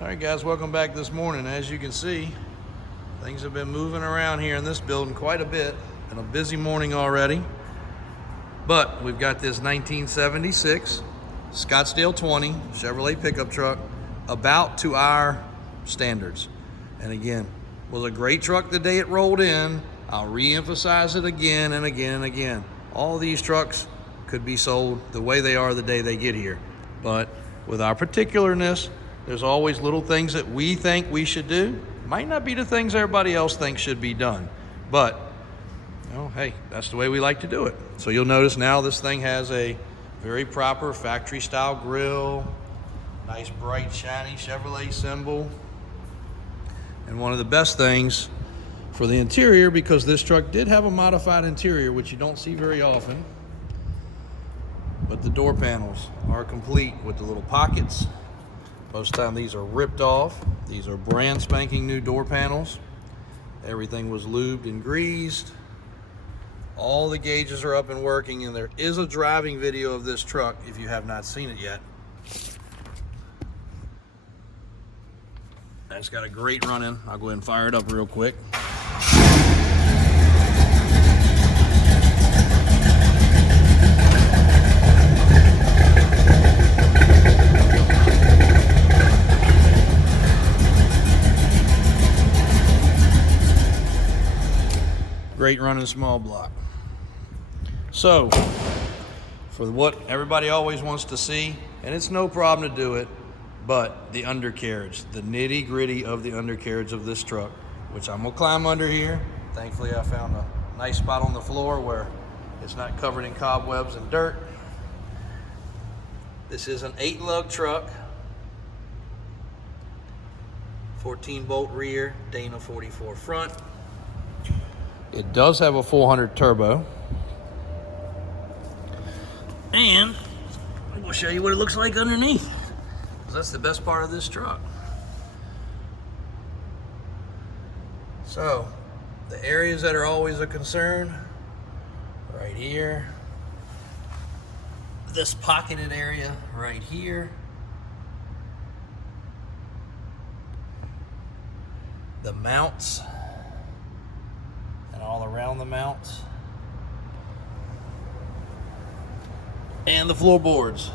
All right, guys, welcome back this morning. As you can see, things have been moving around here in this building quite a bit. Been a busy morning already. But we've got this 1976 Scottsdale 20 Chevrolet pickup truck about to our standards. And again, was a great truck the day it rolled in. I'll re-emphasize it again and again and again. All these trucks could be sold the way they are the day they get here. But with our particularness, there's always little things that we think we should do. Might not be the things everybody else thinks should be done. But, you know, hey, that's the way we like to do it. So you'll notice now this thing has a very proper factory style grille, nice bright shiny Chevrolet symbol. And one of the best things for the interior, because this truck did have a modified interior, which you don't see very often, but the door panels are complete with the little pockets. Most of the time these are ripped off. These are brand spanking new door panels. Everything was lubed and greased. All the gauges are up and working, and there is a driving video of this truck if you have not seen it yet. It's got a great run-in. I'll go ahead and fire it up real quick. Great running small block. So, for what everybody always wants to see, and it's no problem to do it, but the undercarriage, the nitty gritty of the undercarriage of this truck, which I'm gonna climb under here. Thankfully, I found a nice spot on the floor where it's not covered in cobwebs and dirt. This is an 8-lug truck, 14-bolt rear, Dana 44 front. It does have a 400 turbo. And I'm gonna show you what it looks like underneath. That's the best part of this truck. So, the areas that are always a concern, right here. This pocketed area right here. The mounts, and all around the mounts. And the floorboards,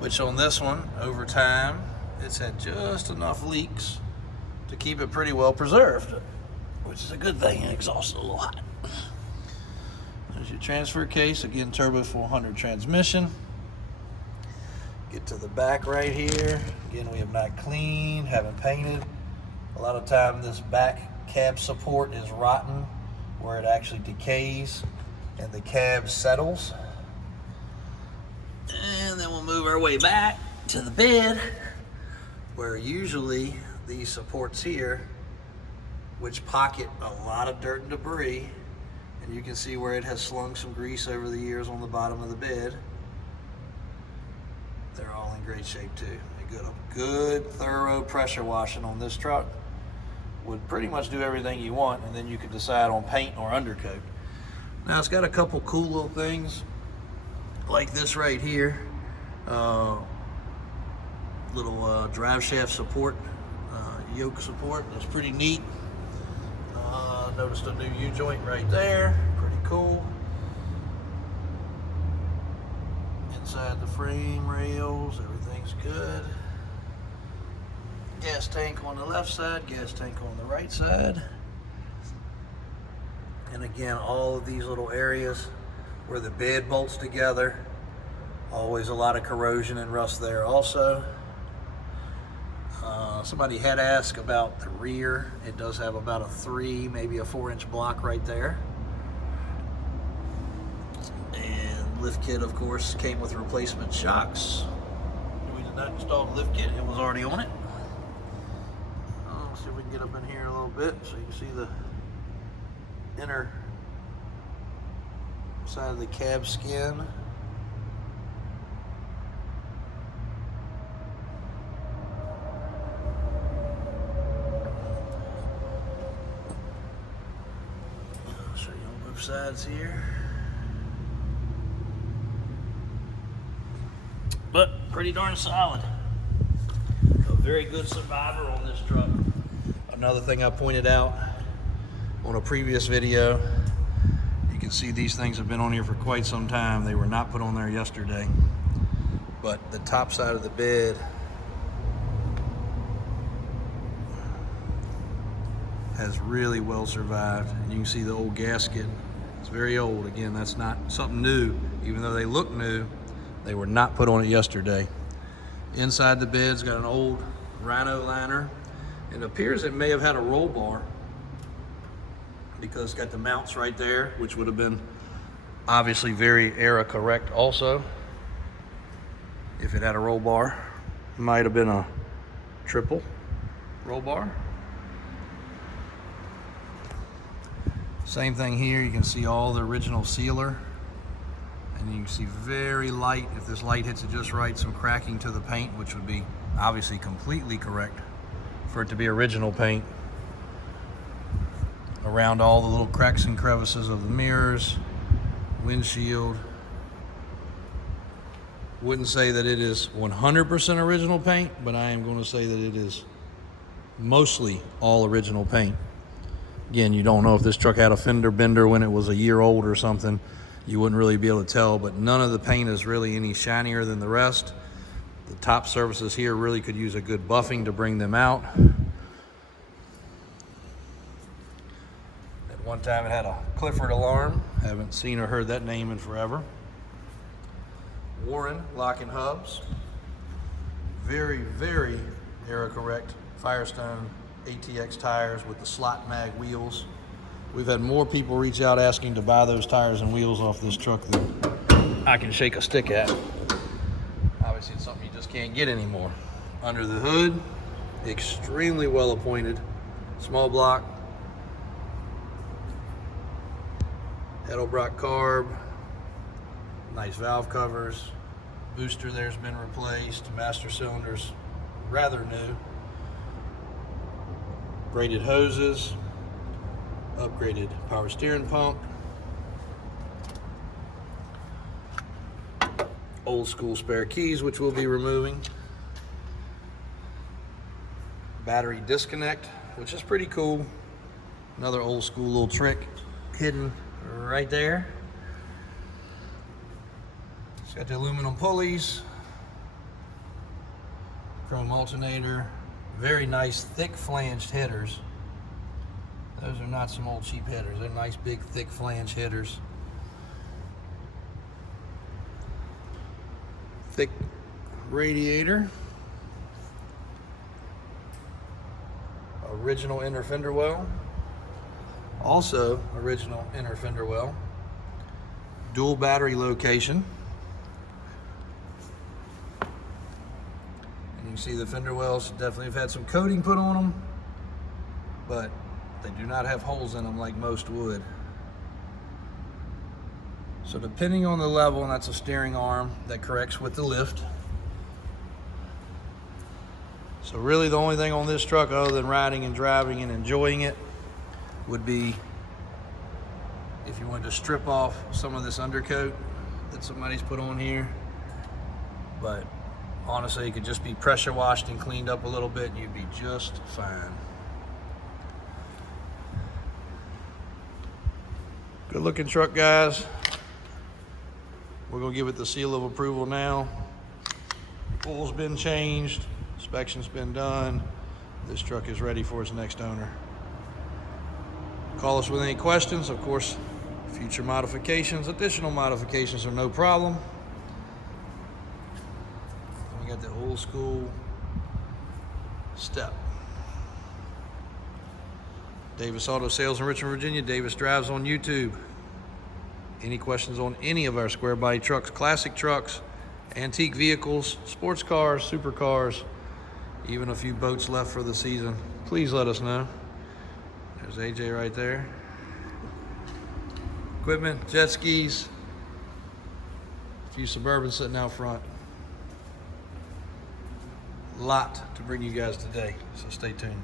which on this one, over time, it's had just enough leaks to keep it pretty well preserved, which is a good thing. It exhausts a little hot. There's your transfer case. Again, turbo 400 transmission. Get to the back right here. Again, we have not cleaned, haven't painted. A lot of time this back cab support is rotten where it actually decays and the cab settles. And then we'll move our way back to the bed, where usually these supports here, which pocket a lot of dirt and debris, and you can see where it has slung some grease over the years on the bottom of the bed. They're all in great shape too. A good thorough pressure washing on this truck would pretty much do everything you want, and then you can decide on paint or undercoat. Now it's got a couple cool little things like this right here, little drive shaft support, yoke support. That's pretty neat. Noticed a new U-joint right there, pretty cool. Inside the frame rails, everything's good. Gas tank on the left side, gas tank on the right side. And again, all of these little areas where the bed bolts together, always a lot of corrosion and rust there also. Somebody had asked about the rear. It does have about a 3, maybe a 4-inch block right there. And lift kit, of course, came with replacement shocks. We did not install the lift kit, it was already on it. Let's see if we can get up in here a little bit so you can see the inner side of the cab skin. I'll show you on both sides here. But pretty darn solid. A very very good survivor on this truck. Another thing I pointed out on a previous video, you can see these things have been on here for quite some time. They were not put on there yesterday, but the top side of the bed has really well survived. And you can see the old gasket. It's very old. Again, that's not something new. Even though they look new, they were not put on it yesterday. Inside the bed's got an old Rhino liner. It appears it may have had a roll bar because it's got the mounts right there, which would have been obviously very era correct also. If it had a roll bar, might have been a triple roll bar. Same thing here, you can see all the original sealer, and you can see very light, if this light hits it just right, some cracking to the paint, which would be obviously completely correct for it to be original paint. Around all the little cracks and crevices of the mirrors, windshield. Wouldn't say that it is 100% original paint, but I am going to say that it is mostly all original paint. Again, you don't know if this truck had a fender bender when it was a year old or something. You wouldn't really be able to tell, but none of the paint is really any shinier than the rest. The top surfaces here really could use a good buffing to bring them out. At one time it had a Clifford alarm. Haven't seen or heard that name in forever. Warren locking hubs. Very, very era correct Firestone ATX tires with the slot mag wheels. We've had more people reach out asking to buy those tires and wheels off this truck than I can shake a stick at. Obviously it's something you just can't get anymore. Under the hood, extremely well appointed. Small block. Edelbrock carb. Nice valve covers. Booster there's been replaced. Master cylinders rather new. Braided hoses, upgraded power steering pump, old school spare keys, which we'll be removing, battery disconnect, which is pretty cool. Another old school little trick hidden right there. It's got the aluminum pulleys, chrome alternator. Very nice thick flanged headers. Those are not some old cheap headers. They're nice big thick flange headers. Thick radiator. Original inner fender well. Also original inner fender well. Dual battery location. You can see the fender wells definitely have had some coating put on them, but they do not have holes in them like most would. So depending on the level, and that's a steering arm that corrects with the lift. So really the only thing on this truck other than riding and driving and enjoying it would be if you wanted to strip off some of this undercoat that somebody's put on here. But honestly, it could just be pressure washed and cleaned up a little bit and you'd be just fine. Good looking truck, guys. We're gonna give it the seal of approval now. Oil's been changed, inspection's been done. This truck is ready for its next owner. Call us with any questions. Of course, future modifications, additional modifications are no problem. We got the old school step. Davis Auto Sales in Richmond, Virginia. Davis Drives on YouTube. Any questions on any of our square body trucks, classic trucks, antique vehicles, sports cars, supercars, even a few boats left for the season, please let us know. There's AJ right there. Equipment, jet skis, a few Suburbans sitting out front. Lot to bring you guys today, so stay tuned.